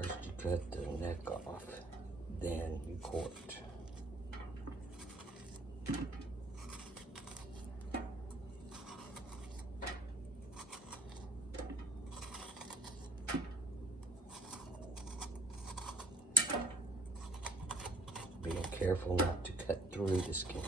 First you cut the neck off, then you quart. Being careful not to cut through the skin.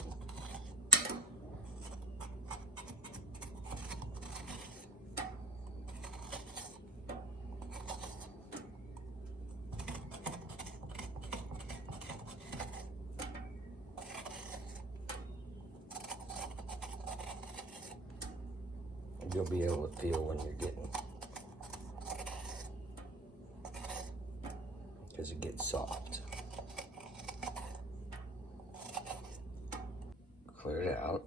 You'll be able to feel when you're getting, because it gets soft. Clear it out.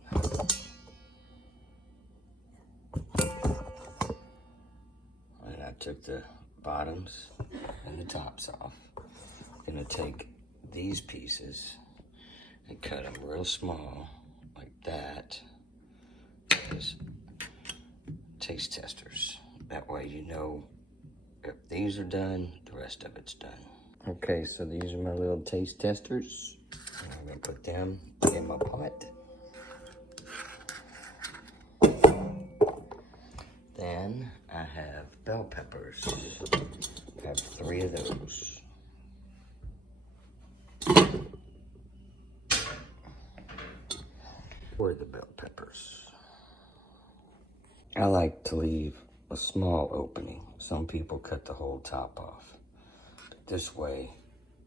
And I took the bottoms and the tops off. I'm gonna take these pieces and cut them real small, like that. Just taste testers. That way you know if these are done, the rest of it's done. Okay, so these are my little taste testers. I'm gonna put them in my pot. Then I have bell peppers. I have 3 of those. Where are the bell peppers? I like to leave a small opening. Some people cut the whole top off. But this way,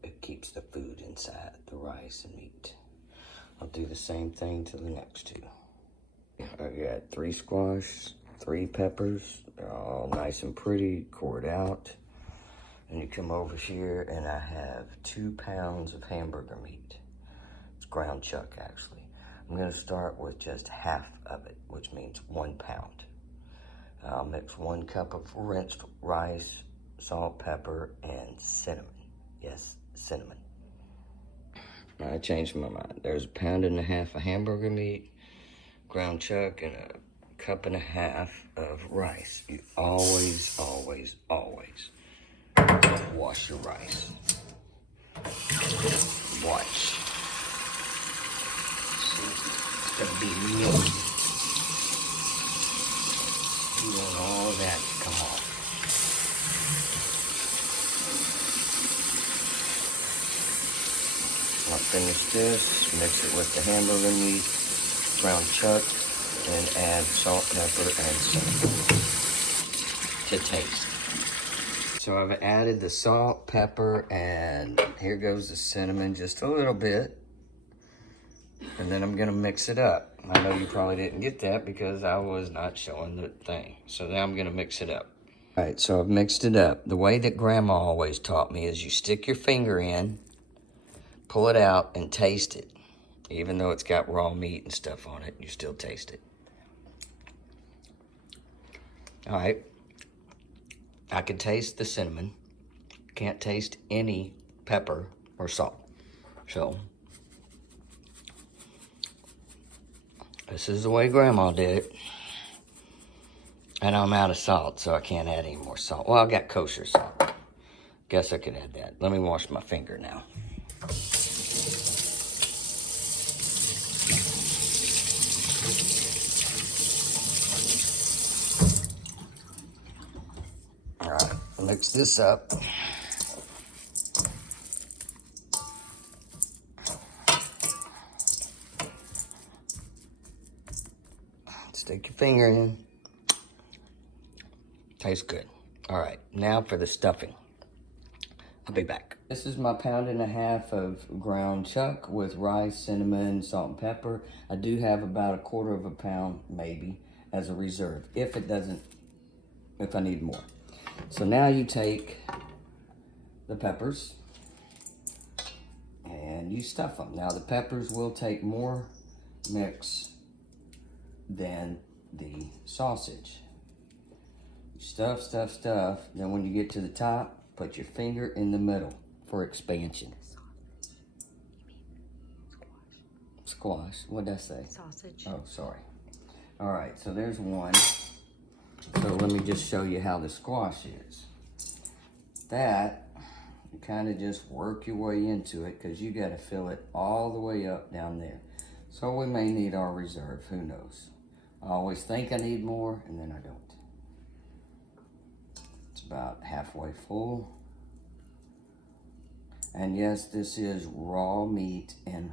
it keeps the food inside, the rice and meat. I'll do the same thing to the next 2. I got 3 squash, 3 peppers. They're all nice and pretty, cored out. And you come over here and I have 2 pounds of hamburger meat. It's ground chuck, actually. I'm gonna start with just half of it, which means 1 pound. I'll mix 1 cup of rinsed rice, salt, pepper, and cinnamon. Yes, cinnamon. I changed my mind. There's 1.5 pounds of hamburger meat, ground chuck, and 1.5 cups of rice. You always, always, always wash your rice. Watch. See, it's gonna be mealy. You want all that to come off. I'll finish this, mix it with the hamburger meat, ground chuck, and add salt, pepper, and cinnamon to taste. So I've added the salt, pepper, and here goes the cinnamon, just a little bit. And then I'm gonna mix it up. I know you probably didn't get that because I was not showing the thing. So now I'm gonna mix it up. All right, so I've mixed it up. The way that Grandma always taught me is you stick your finger in, pull it out, and taste it. Even though it's got raw meat and stuff on it, you still taste it. All right, I can taste the cinnamon. Can't taste any pepper or salt. So this is the way Grandma did it. And I'm out of salt, so I can't add any more salt. Well, I got kosher salt. Guess I could add that. Let me wash my finger now. All right, mix this up. Stick your finger in. Tastes good. All right, now for the stuffing. I'll be back. This is my 1.5 pounds of ground chuck with rice, cinnamon, salt, and pepper. I do have about 1/4 pound, maybe, as a reserve, if I need more. So now you take the peppers and you stuff them. Now the peppers will take more mix than the sausage. Stuff, stuff, stuff. Then when you get to the top, put your finger in the middle for expansion. Squash. What did I say? Sausage. Oh, sorry. All right, so there's one. So let me just show you how the squash is. That You kind of just work your way into it because you got to fill it all the way up down there. So we may need our reserve, who knows. I always think I need more and then I don't. It's about halfway full. And yes, this is raw meat and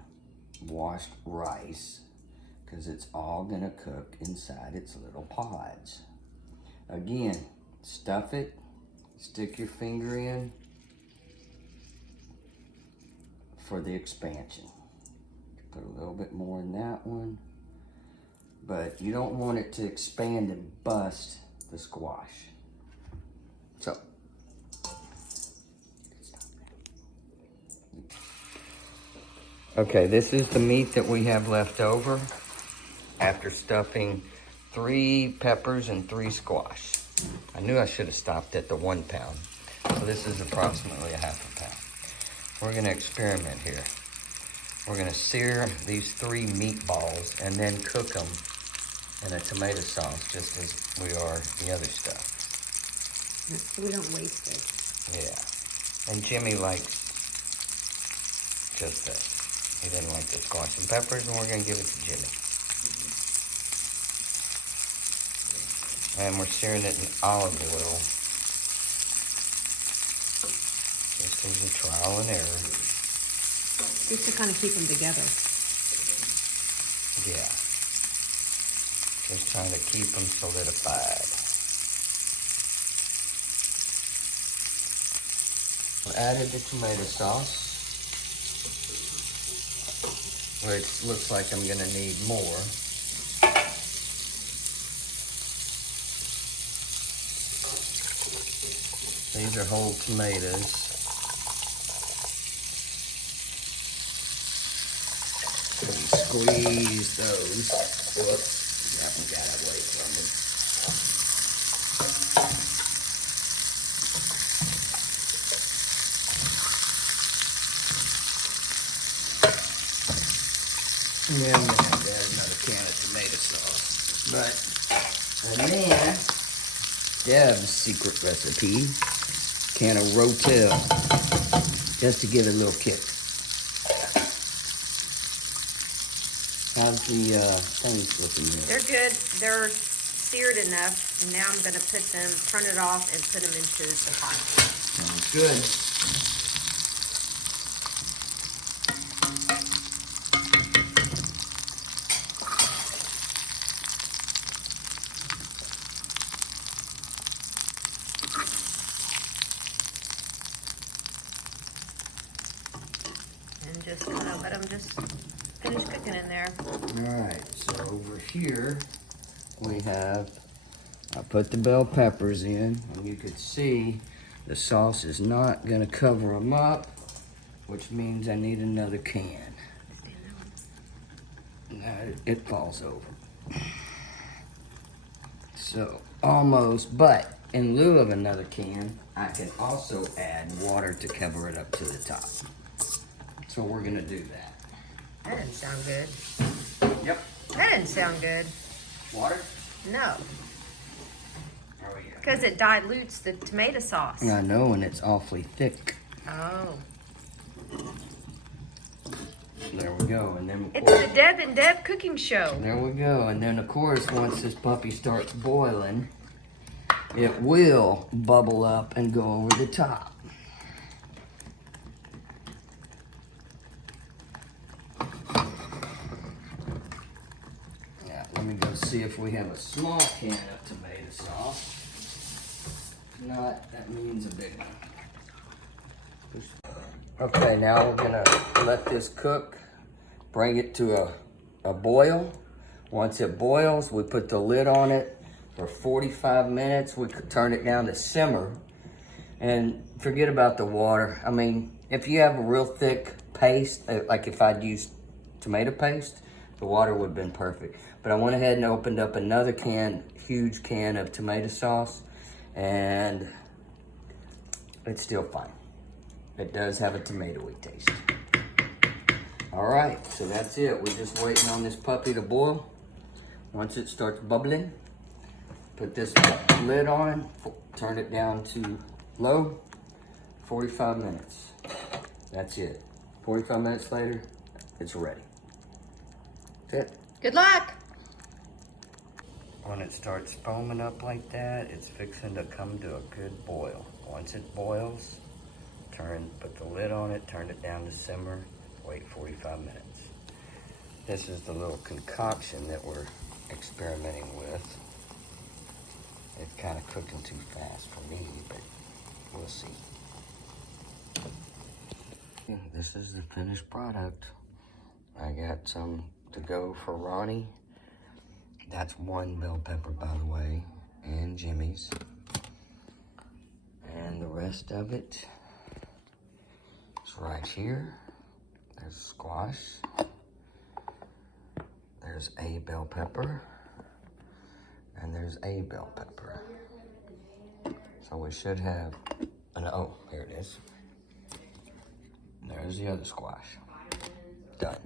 washed rice because it's all gonna cook inside its little pods. Again, stuff it, stick your finger in for the expansion. Put a little bit more in that one, but you don't want it to expand and bust the squash. So, okay, this is the meat that we have left over after stuffing 3 peppers and 3 squash. I knew I should have stopped at the 1 pound. So this is approximately a half a pound. We're gonna experiment here. We're gonna sear these 3 meatballs and then cook them in a tomato sauce just as we are the other stuff. So we don't waste it. Yeah. And Jimmy likes just this. He didn't like the squash and peppers, and we're gonna give it to Jimmy. And we're searing it in olive oil. This is a trial and error. Just to kind of keep them together. Yeah. Just trying to keep them solidified. We added the tomato sauce, which looks like I'm gonna need more. These are whole tomatoes. Squeeze those. Whoops, that one got away from me. And then we're going to add another can of tomato sauce. And then, Deb's secret recipe, can of Rotel, just to give it a little kick. How's the things looking here? They're good. They're seared enough. And now I'm going to put them, turn it off, and put them into the pot. Sounds good. And just kind of let them just finish cooking in there. Alright, so over here we have, I put the bell peppers in, and you could see the sauce is not going to cover them up, which means I need another can. Now it falls over. So, almost, but in lieu of another can, I can also add water to cover it up to the top. So we're going to do that. That didn't sound good. Yep. That didn't sound good. Water? No. There we go. Because it dilutes the tomato sauce. I know, and it's awfully thick. Oh. There we go, and then It's the Deb and Deb cooking show. there we go, and then of course once this puppy starts boiling, it will bubble up and go over the top. Now let me go see if we have a small can of tomato sauce. If not, that means a big one. Okay, now we're gonna let this cook, bring it to a boil. Once it boils, we put the lid on it for 45 minutes. We could turn it down to simmer and forget about the water. I mean, if you have a real thick paste, like if I'd used tomato paste, the water would have been perfect. But I went ahead and opened up another can, huge can of tomato sauce, and it's still fine. It does have a tomatoey taste. All right, so that's it. We're just waiting on this puppy to boil. Once it starts bubbling, put this lid on, turn it down to low 45 minutes. That's it. 45 minutes later, it's ready. That's it. Good luck. When it starts foaming up like that, it's fixing to come to a good boil. Once it boils, put the lid on it, turn it down to simmer, wait 45 minutes. This is the little concoction that we're experimenting with. It's kind of cooking too fast for me, but we'll see. This is the finished product. I got some to go for Ronnie. That's one bell pepper, by the way, and Jimmy's. And the rest of it is right here. There's squash. There's a bell pepper. And there's a bell pepper. So we should have, oh, here it is. There's the other squash. Done.